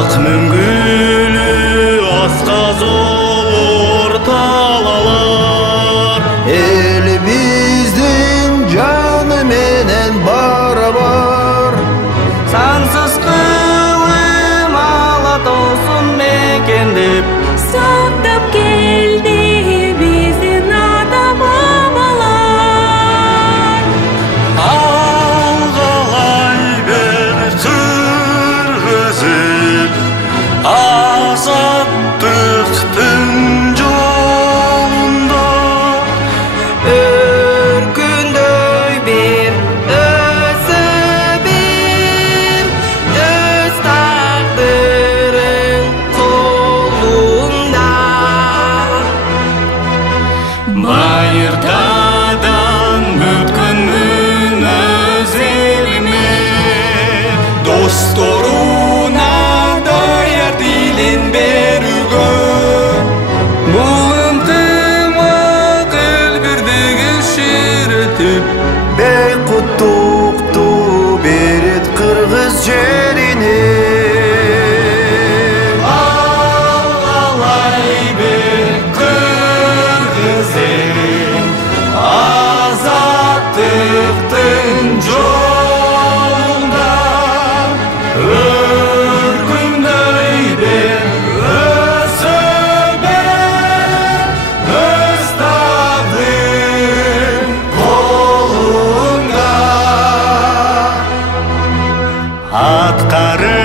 ак мүңгүлү асказ olur талалар. Эл биздин жаны менен барабар. Сансыз кылым ала тоосун мекендеп сактап келди биздин ата бабалар. Алгалай бер кыргыз эл азаттыктын жолунда. Өркүндөй бир өсө бир, өз тагдырың колуңда. Байыртадан өткөн мүнөз элиме досторуна даяр дилин берүүгө. Бул ынтымак эл бирдиги ширетип Бейкуттукту берет кыргыз жерине. алгалай бер кыргыз эл азаттыктын жолунда. Өркүндөй бер өсө бер, өз тагдырың колуңда. Аткарып